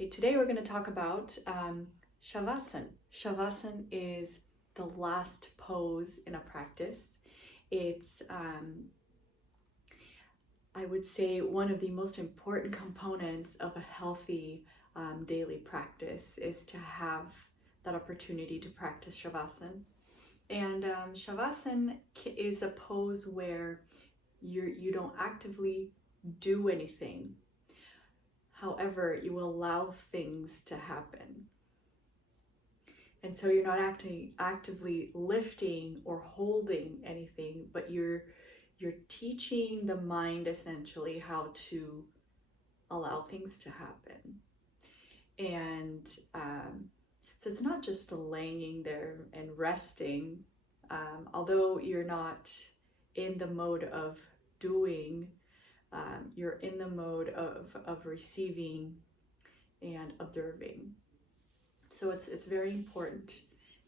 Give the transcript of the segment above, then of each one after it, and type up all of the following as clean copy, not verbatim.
Okay, today we're going to talk about Shavasana. Shavasana is the last pose in a practice. It's, I would say, one of the most important components of a healthy daily practice is to have that opportunity to practice Shavasana. And Shavasana is a pose where you don't actively do anything. However, you allow things to happen. And so you're not actively lifting or holding anything, but you're teaching the mind essentially how to allow things to happen. And so it's not just laying there and resting, although you're not in the mode of doing, you're in the mode of receiving and observing. So it's very important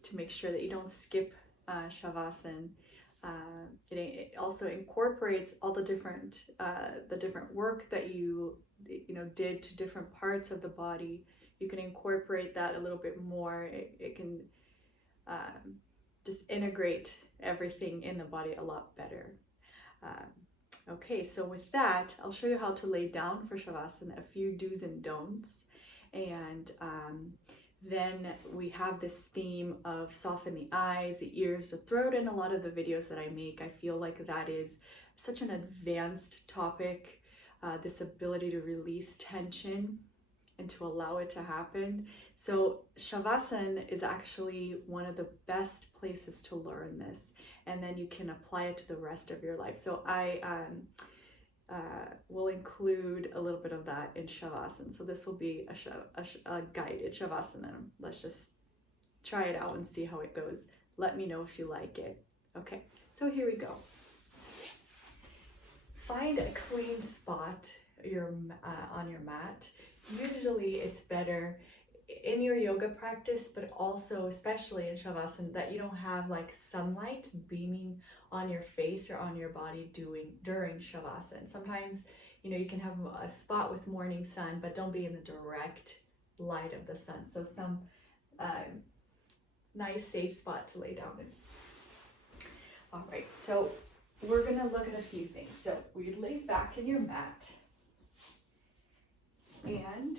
to make sure that you don't skip Shavasana. It also incorporates all the different work that you did to different parts of the body. You can incorporate that a little bit more. It can just integrate everything in the body a lot better. Okay, so with that, I'll show you how to lay down for Shavasana, a few do's and don'ts. And then we have this theme of soften the eyes, the ears, the throat, and a lot of the videos that I make, I feel like that is such an advanced topic, this ability to release tension and to allow it to happen. So Shavasana is actually one of the best places to learn this, and then you can apply it to the rest of your life. So I will include a little bit of that in Shavasana. So this will be a guided Shavasana. Let's just try it out and see how it goes. Let me know if you like it. Okay, so here we go. Find a clean spot on your mat. Usually it's better in your yoga practice, but also especially in Shavasana, that you don't have like sunlight beaming on your face or on your body during Shavasana. Sometimes you can have a spot with morning sun, but don't be in the direct light of the sun. So some nice safe spot to lay down in. All right, so we're gonna look at a few things. So we lay back in your mat, and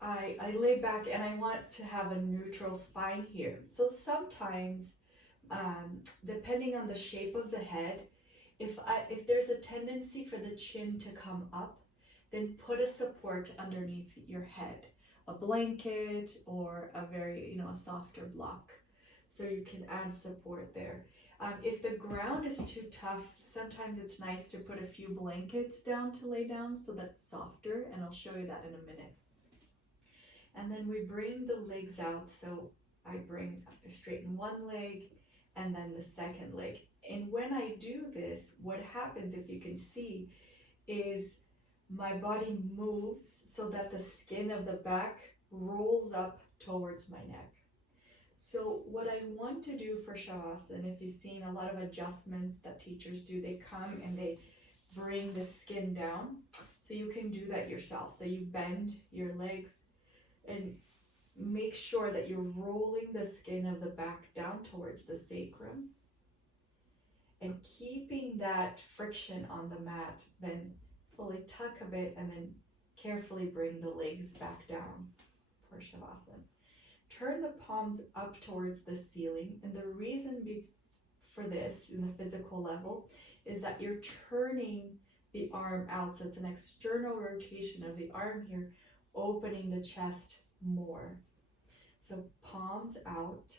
I lay back and I want to have a neutral spine here. So sometimes, depending on the shape of the head, if there's a tendency for the chin to come up, then put a support underneath your head, a blanket or a very, a softer block. So you can add support there. If the ground is too tough, sometimes it's nice to put a few blankets down to lay down so that's softer, and I'll show you that in a minute. And then we bring the legs out. So I straighten one leg and then the second leg. And when I do this, what happens, if you can see, is my body moves so that the skin of the back rolls up towards my neck. So what I want to do for Shavasana, if you've seen a lot of adjustments that teachers do, they come and they bring the skin down. So you can do that yourself. So you bend your legs and make sure that you're rolling the skin of the back down towards the sacrum and keeping that friction on the mat. Then slowly tuck a bit and then carefully bring the legs back down for Shavasana. Turn the palms up towards the ceiling, and the reason for this in the physical level is that you're turning the arm out, so it's an external rotation of the arm here, opening the chest more. So palms out.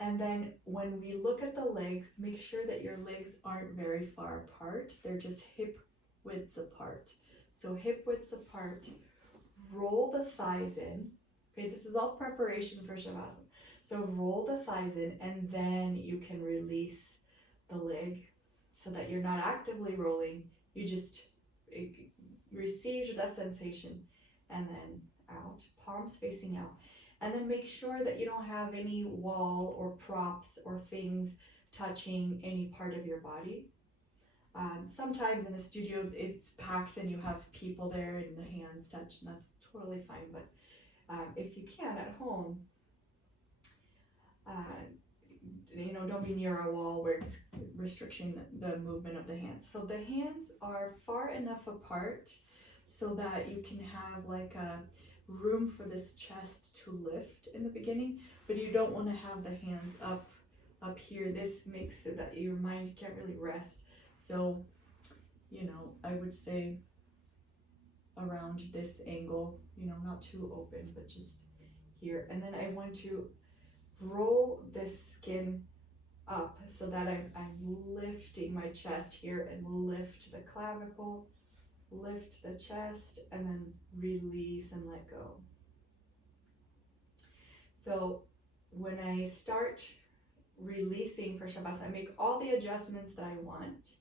And then when we look at the legs, make sure that your legs aren't very far apart. They're just hip widths apart. So hip widths apart. Roll the thighs in. Okay, this is all preparation for Shavasana. So roll the thighs in, and then you can release the leg so that you're not actively rolling. You just receive that sensation and then out, palms facing out. And then make sure that you don't have any wall or props or things touching any part of your body. Sometimes in the studio it's packed and you have people there and the hands touch, and that's totally fine. But if you can at home, don't be near a wall where it's restricting the movement of the hands. So the hands are far enough apart so that you can have like a room for this chest to lift in the beginning, but you don't want to have the hands up here. This makes it that your mind can't really rest. So, I would say around this angle, not too open, but just here. And then I want to roll this skin up so that I'm lifting my chest here, and lift the clavicle, lift the chest, and then release and let go. So when I start releasing for Shavasana, I make all the adjustments that I want.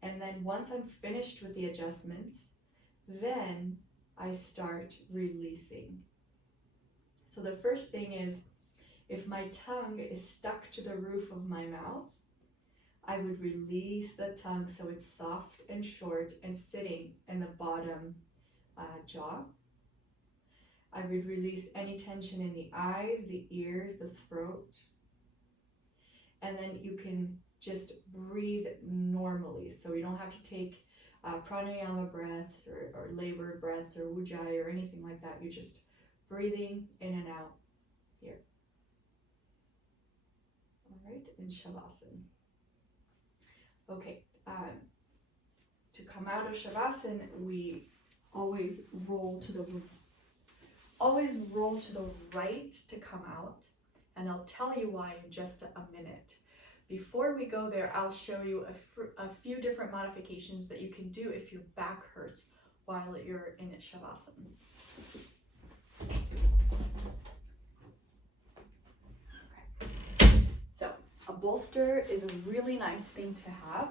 And then once I'm finished with the adjustments, then I start releasing. So the first thing is, if my tongue is stuck to the roof of my mouth, I would release the tongue so it's soft and short and sitting in the bottom jaw. I would release any tension in the eyes, the ears, the throat. And then you can just breathe normally. So you don't have to take pranayama breaths or labored breaths or ujjayi or anything like that. You're just breathing in and out here. All right, in Shavasana. Okay, to come out of Shavasana, we always roll to the right to come out, and I'll tell you why in just a minute. Before we go there, I'll show you a few different modifications that you can do if your back hurts while you're in Shavasana. A bolster is a really nice thing to have.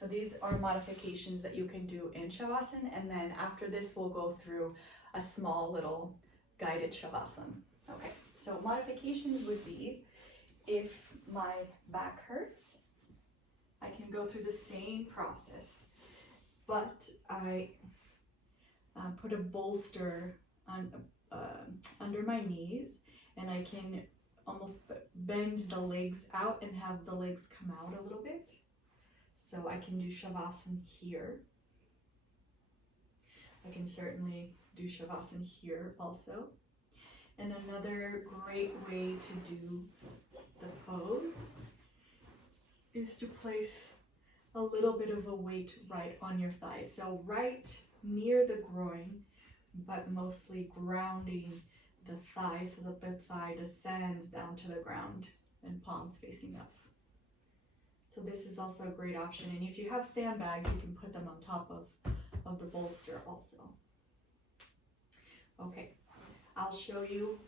So these are modifications that you can do in Shavasana, and then after this we'll go through a small little guided Shavasana. Okay, so modifications would be, if my back hurts, I can go through the same process, but I put a bolster on under my knees, and I can almost bend the legs out and have the legs come out a little bit. So I can do Shavasana here. I can certainly do Shavasana here also. And another great way to do the pose is to place a little bit of a weight right on your thighs. So right near the groin, but mostly grounding the thigh so that the thigh descends down to the ground and palms facing up. So this is also a great option. And if you have sandbags, you can put them on top of the bolster also. Okay, I'll show you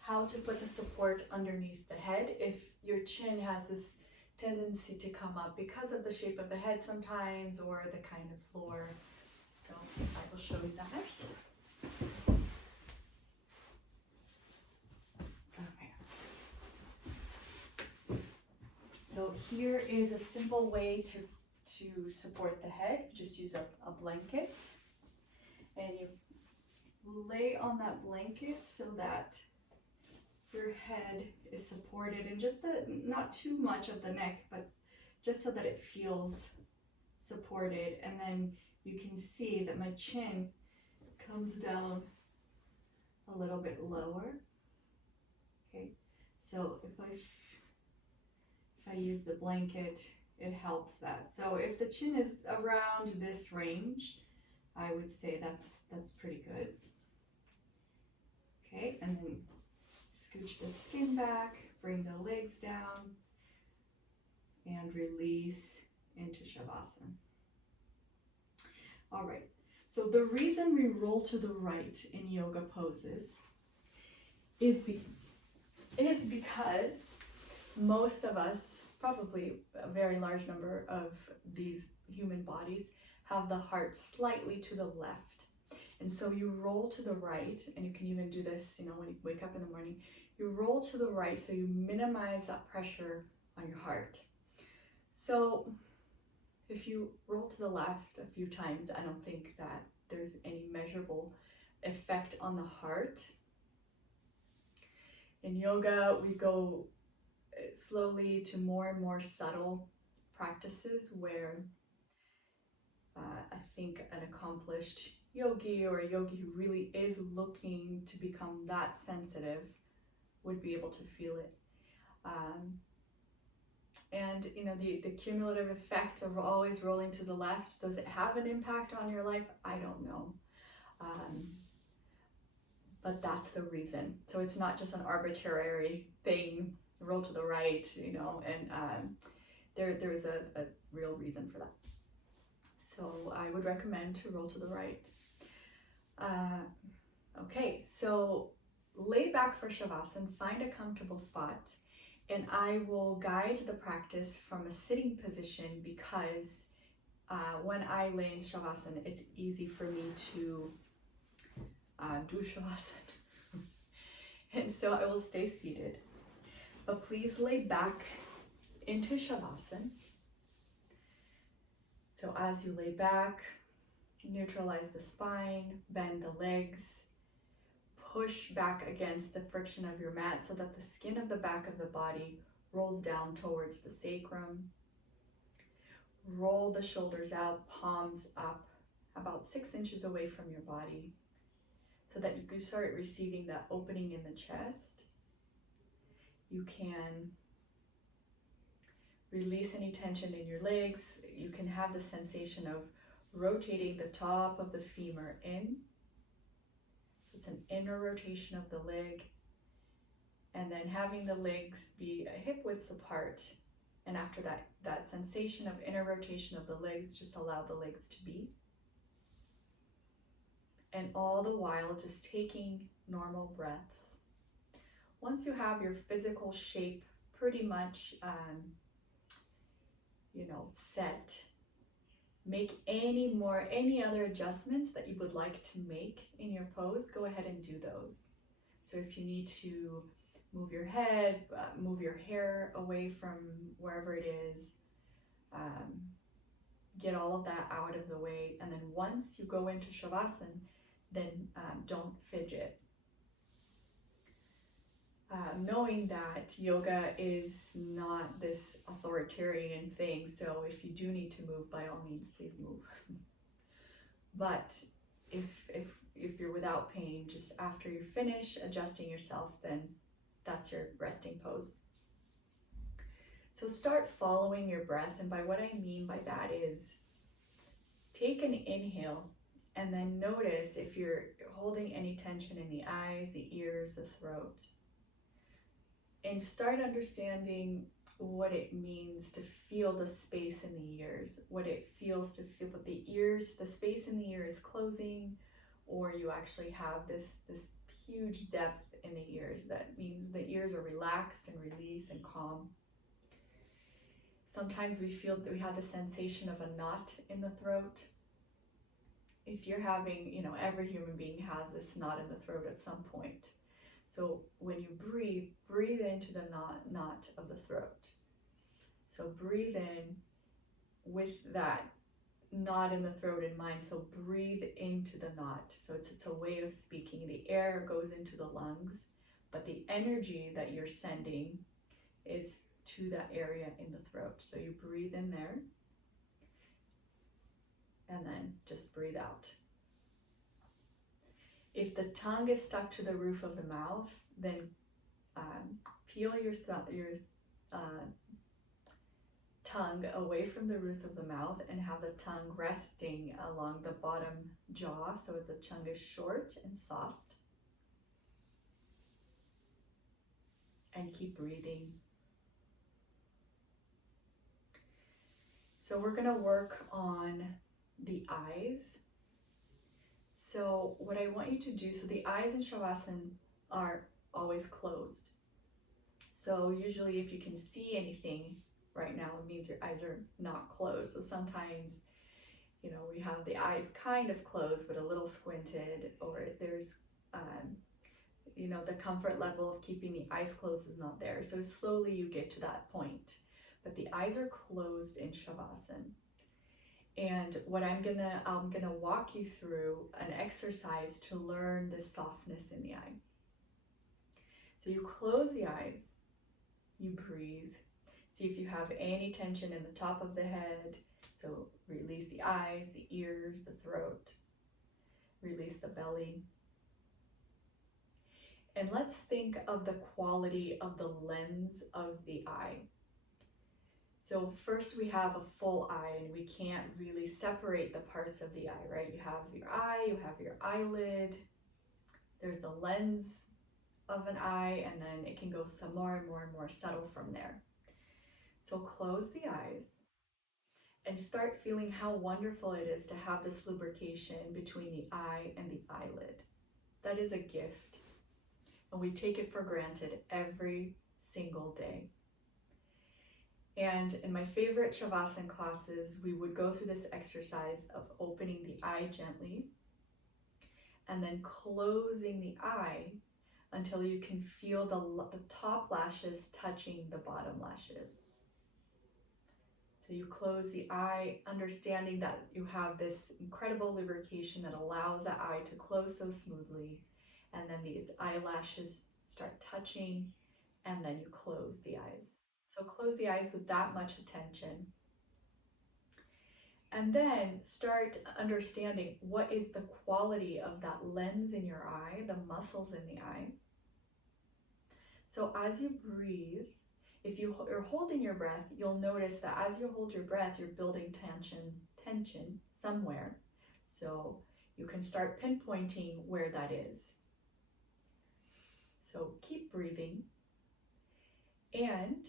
how to put the support underneath the head if your chin has this tendency to come up because of the shape of the head sometimes, or the kind of floor. So I will show you that. Okay. So here is a simple way to support the head. You just use a blanket, and you lay on that blanket so that your head is supported, and just not too much of the neck, but just so that it feels supported. And then you can see that my chin comes down a little bit lower. Okay, so if I use the blanket, it helps that. So if the chin is around this range, I would say that's pretty good. Okay, and then scooch the skin back, bring the legs down, and release into Shavasana. All right, so the reason we roll to the right in yoga poses is because most of us, probably a very large number of these human bodies, have the heart slightly to the left. And so you roll to the right, and you can even do this, when you wake up in the morning, You roll to the right, so you minimize that pressure on your heart. So if you roll to the left a few times, I don't think that there's any measurable effect on the heart. In yoga, we go slowly to more and more subtle practices where I think an accomplished yogi or a yogi who really is looking to become that sensitive would be able to feel it. And you know, the cumulative effect of always rolling to the left, does it have an impact on your life? I don't know. But that's the reason. So it's not just an arbitrary thing, roll to the right, you know, and there's a real reason for that. So I would recommend to roll to the right. Okay, so lay back for Shavasana, find a comfortable spot, and I will guide the practice from a sitting position because when I lay in Shavasana, it's easy for me to do Shavasana. And so I will stay seated. But please lay back into Shavasana. So as you lay back, neutralize the spine, bend the legs, push back against the friction of your mat so that the skin of the back of the body rolls down towards the sacrum. Roll the shoulders out, palms up, about 6 inches away from your body so that you can start receiving that opening in the chest. You can release any tension in your legs. You can have the sensation of rotating the top of the femur in. It's an inner rotation of the leg. And then having the legs be hip width apart. And after that sensation of inner rotation of the legs, just allow the legs to be. And all the while, just taking normal breaths. Once you have your physical shape pretty much, set, make any other adjustments that you would like to make in your pose, go ahead and do those. So if you need to move your head, move your hair away from wherever it is, get all of that out of the way. And then once you go into Shavasana, then don't fidget. Knowing that yoga is not this authoritarian thing, so if you do need to move, by all means, please move. But if you're without pain, just after you finish adjusting yourself, then that's your resting pose. So start following your breath, and by what I mean by that is take an inhale and then notice if you're holding any tension in the eyes, the ears, the throat. And start understanding what it means to feel the space in the ears, what it feels to feel that the ears, the space in the ear is closing, or you actually have this huge depth in the ears. That means the ears are relaxed and released and calm. Sometimes we feel that we have the sensation of a knot in the throat. If you're having, every human being has this knot in the throat at some point. So when you breathe into the knot of the throat. So breathe in with that knot in the throat in mind. So breathe into the knot. So it's a way of speaking. The air goes into the lungs, but the energy that you're sending is to that area in the throat. So you breathe in there and then just breathe out. If the tongue is stuck to the roof of the mouth, then peel your tongue away from the roof of the mouth and have the tongue resting along the bottom jaw so the tongue is short and soft. And keep breathing. So we're going to work on the eyes. So what I want you to do, so the eyes in Shavasana are always closed. So usually if you can see anything right now, it means your eyes are not closed. So sometimes, we have the eyes kind of closed but a little squinted, or there's the comfort level of keeping the eyes closed is not there. So slowly you get to that point, but the eyes are closed in Shavasana. And what I'm gonna walk you through an exercise to learn the softness in the eye. So you close the eyes, you breathe. See if you have any tension in the top of the head. So release the eyes, the ears, the throat. Release the belly. And let's think of the quality of the lens of the eye. So first we have a full eye, and we can't really separate the parts of the eye, right? You have your eye, you have your eyelid, there's the lens of an eye, and then it can go some more and more and more subtle from there. So close the eyes and start feeling how wonderful it is to have this lubrication between the eye and the eyelid. That is a gift, and we take it for granted every single day. And in my favorite Shavasana classes, we would go through this exercise of opening the eye gently and then closing the eye until you can feel the top lashes touching the bottom lashes. So you close the eye, understanding that you have this incredible lubrication that allows the eye to close so smoothly, and then these eyelashes start touching, and then you close the eyes. So close the eyes with that much attention. And then start understanding what is the quality of that lens in your eye, the muscles in the eye. So as you breathe, if you're holding your breath, you'll notice that as you hold your breath, you're building tension somewhere. So you can start pinpointing where that is. So keep breathing and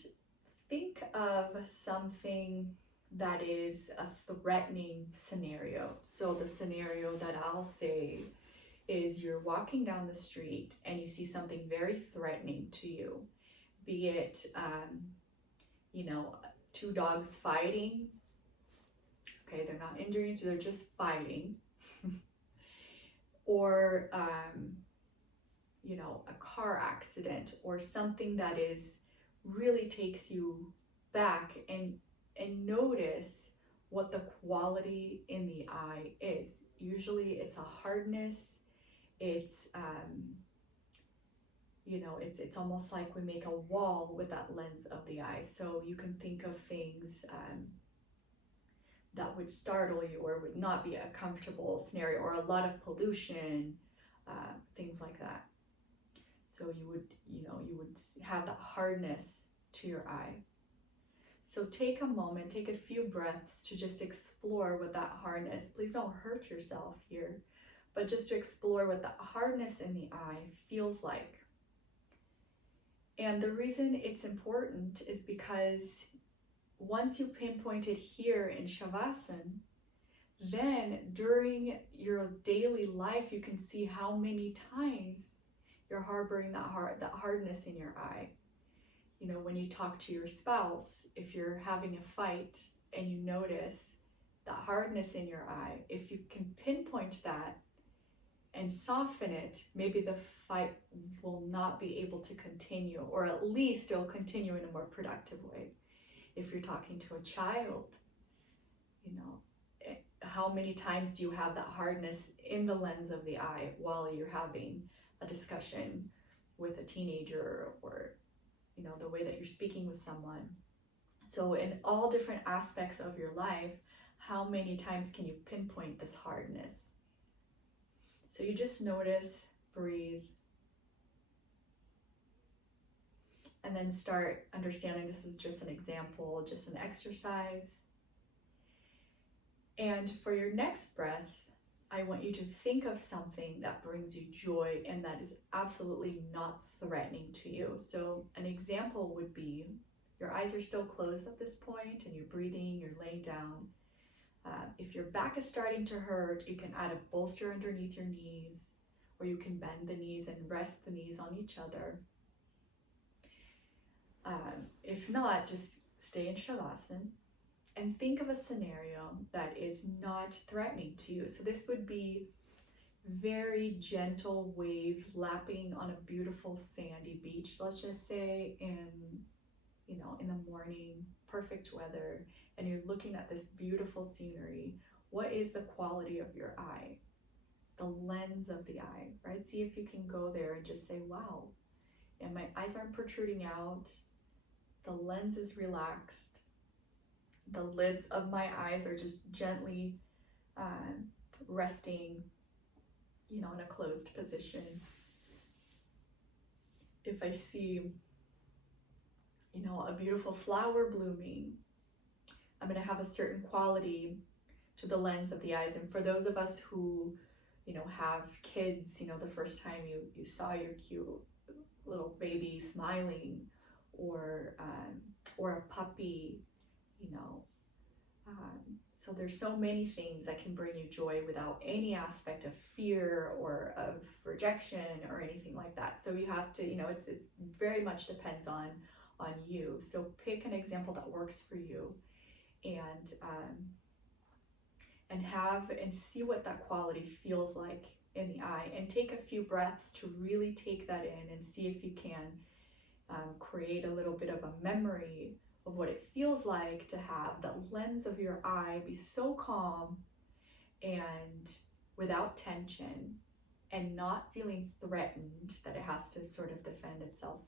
think of something that is a threatening scenario. So the scenario that I'll say is you're walking down the street and you see something very threatening to you, be it, two dogs fighting. Okay, they're not injuring each other, they're just fighting. Or, a car accident, or something that really takes you back, and notice what the quality in the eye is. Usually it's a hardness. It's it's almost like we make a wall with that lens of the eye. So you can think of things that would startle you or would not be a comfortable scenario, or a lot of pollution, things like that. So you would have that hardness to your eye. So take a moment, take a few breaths to just explore what that hardness, please don't hurt yourself here, but just to explore what that hardness in the eye feels like. And the reason it's important is because once you pinpoint it here in Shavasana, then during your daily life, you can see how many times you're harboring that hardness in your eye. When you talk to your spouse, if you're having a fight and you notice that hardness in your eye, if you can pinpoint that and soften it, maybe the fight will not be able to continue, or at least it'll continue in a more productive way. If you're talking to a child, how many times do you have that hardness in the lens of the eye while you're having a discussion with a teenager, or the way that you're speaking with someone? So in all different aspects of your life, how many times can you pinpoint this hardness? So you just notice, breathe, and then start understanding this is just an example, just an exercise. And for your next breath, I want you to think of something that brings you joy and that is absolutely not threatening to you. So an example would be your eyes are still closed at this point and you're breathing, you're laying down. If your back is starting to hurt, you can add a bolster underneath your knees, or you can bend the knees and rest the knees on each other. If not, just stay in Shavasana and think of a scenario that is not threatening to you. So this would be very gentle waves lapping on a beautiful sandy beach, let's just say, in the morning, perfect weather, and you're looking at this beautiful scenery. What is the quality of your eye? The lens of the eye, right? See if you can go there and just say, wow, and my eyes aren't protruding out. The lens is relaxed. The lids of my eyes are just gently resting, in a closed position. If I see, a beautiful flower blooming, I'm going to have a certain quality to the lens of the eyes. And for those of us who, have kids, the first time you saw your cute little baby smiling, or a puppy, you know, so there's so many things that can bring you joy without any aspect of fear or of rejection or anything like that. So you have to, it's very much depends on you. So pick an example that works for you, and see what that quality feels like in the eye, and take a few breaths to really take that in and see if you can create a little bit of a memory of what it feels like to have the lens of your eye be so calm and without tension, and not feeling threatened that it has to sort of defend itself.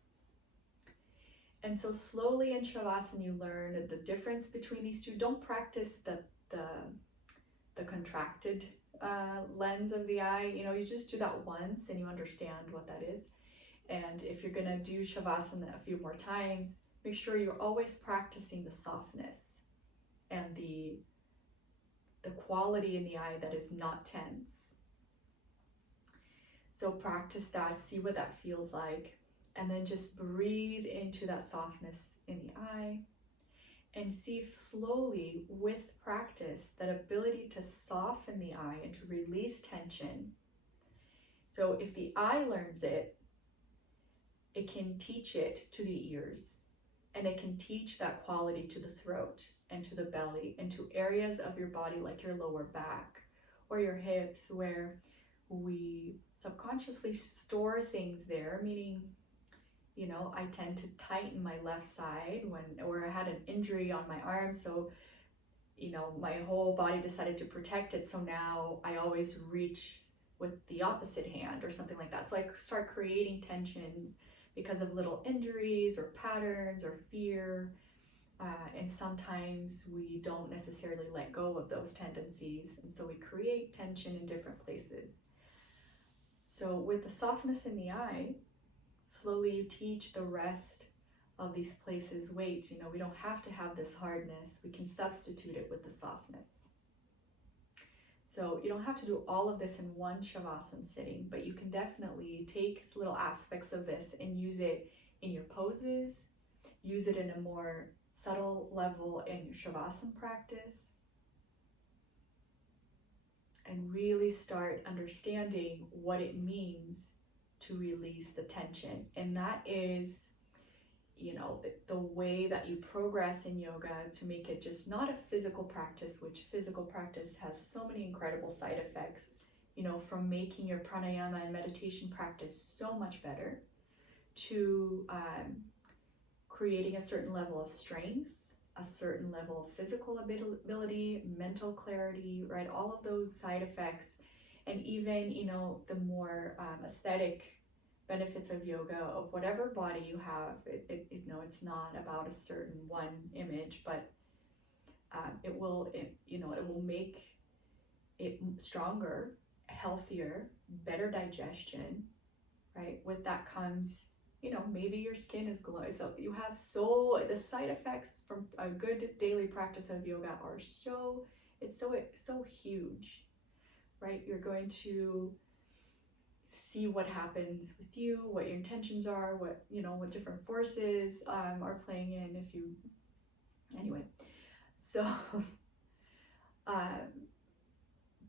And so slowly in Shavasana you learn the difference between these two. Don't practice the contracted lens of the eye. You just do that once and you understand what that is. And if you're going to do Shavasana a few more times, make sure you're always practicing the softness and the quality in the eye that is not tense. So practice that, see what that feels like, and then just breathe into that softness in the eye, and see if slowly, with practice, that ability to soften the eye and to release tension. So if the eye learns it, it can teach it to the ears, and it can teach that quality to the throat and to the belly and to areas of your body like your lower back or your hips, where we subconsciously store things there, meaning, I tend to tighten my left side or I had an injury on my arm, so my whole body decided to protect it, so now I always reach with the opposite hand or something like that. So I start creating tensions because of little injuries or patterns or fear, and sometimes we don't necessarily let go of those tendencies, and so we create tension in different places. So with the softness in the eye, slowly you teach the rest of these places weight. We don't have to have this hardness. We can substitute it with the softness. So you don't have to do all of this in one Shavasana sitting, but you can definitely take little aspects of this and use it in your poses, use it in a more subtle level in your Shavasana practice, and really start understanding what it means to release the tension. And that is, the way that you progress in yoga to make it just not a physical practice, which physical practice has so many incredible side effects, from making your pranayama and meditation practice so much better, to creating a certain level of strength, a certain level of physical ability, mental clarity, right? All of those side effects, and even, the more aesthetic benefits of yoga, of whatever body you have. It's not about a certain one image, but it will make it stronger, healthier, better digestion, right? With that comes, maybe your skin is glowing. So you have the side effects from a good daily practice of yoga are it's so huge, right? You're going to see what happens with you, what your intentions are, what different forces are playing in, anyway. So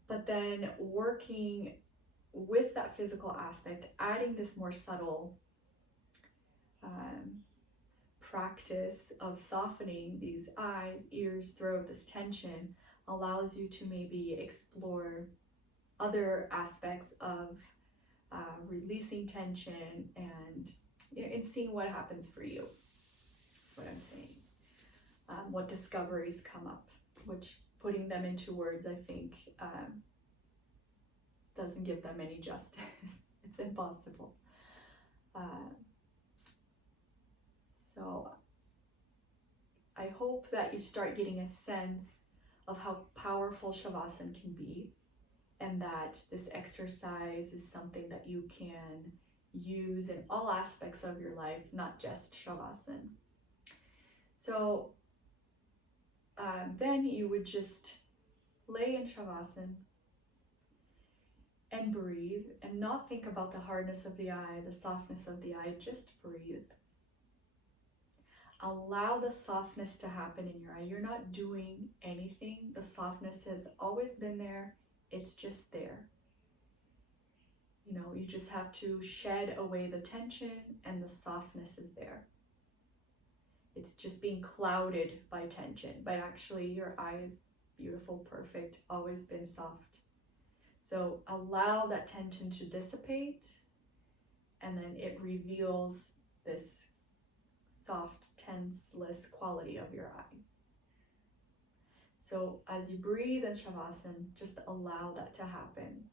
but then working with that physical aspect, adding this more subtle practice of softening these eyes, ears, throat, this tension, allows you to maybe explore other aspects of releasing tension and seeing what happens for you. That's what I'm saying. What discoveries come up, which putting them into words, I think, doesn't give them any justice. It's impossible. So I hope that you start getting a sense of how powerful Shavasana can be, and that this exercise is something that you can use in all aspects of your life, not just Shavasana. So then you would just lay in Shavasana and breathe, and not think about the hardness of the eye, the softness of the eye, just breathe. Allow the softness to happen in your eye. You're not doing anything. The softness has always been there. It's just there. You just have to shed away the tension, and the softness is there. It's just being clouded by tension, but actually your eye is beautiful, perfect, always been soft. So allow that tension to dissipate, and then it reveals this soft, tenseless quality of your eye. So as you breathe in Shavasana, just allow that to happen.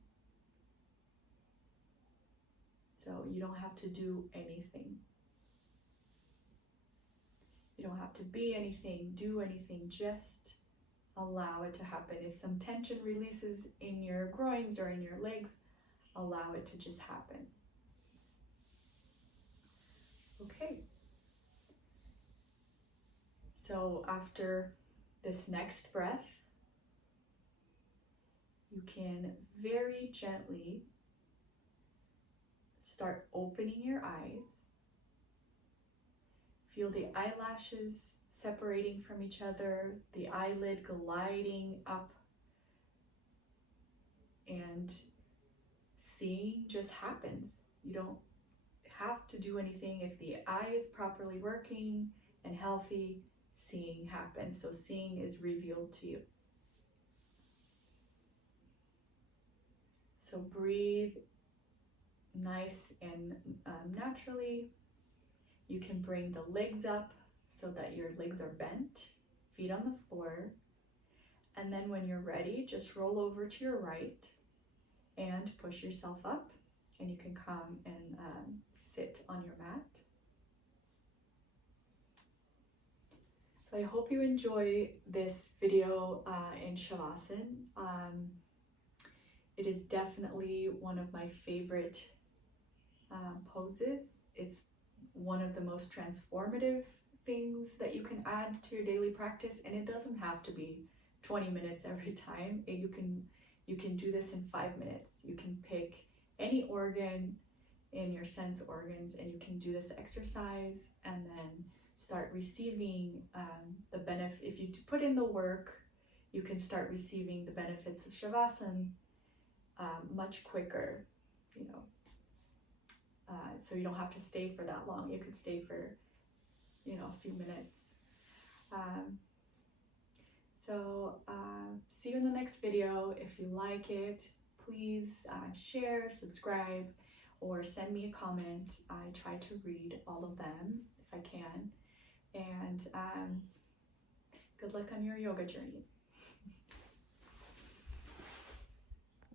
So you don't have to do anything. You don't have to be anything, do anything, just allow it to happen. If some tension releases in your groins or in your legs, allow it to just happen. Okay. So after this next breath, you can very gently start opening your eyes. Feel the eyelashes separating from each other, the eyelid gliding up, and seeing just happens. You don't have to do anything. If the eye is properly working and healthy, seeing happens. So seeing is revealed to you. So breathe nice and naturally. You can bring the legs up so that your legs are bent, feet on the floor. And then when you're ready, just roll over to your right and push yourself up. And you can come and sit on your mat. So I hope you enjoy this video in Shavasana. It is definitely one of my favorite poses. It's one of the most transformative things that you can add to your daily practice, and it doesn't have to be 20 minutes every time. You can do this in 5 minutes. You can pick any organ in your sense organs, and you can do this exercise and then start receiving the benefit. If you put in the work, you can start receiving the benefits of Shavasana much quicker, so you don't have to stay for that long. You could stay for, a few minutes. See you in the next video. If you like it, please share, subscribe, or send me a comment. I try to read all of them if I can. And good luck on your yoga journey.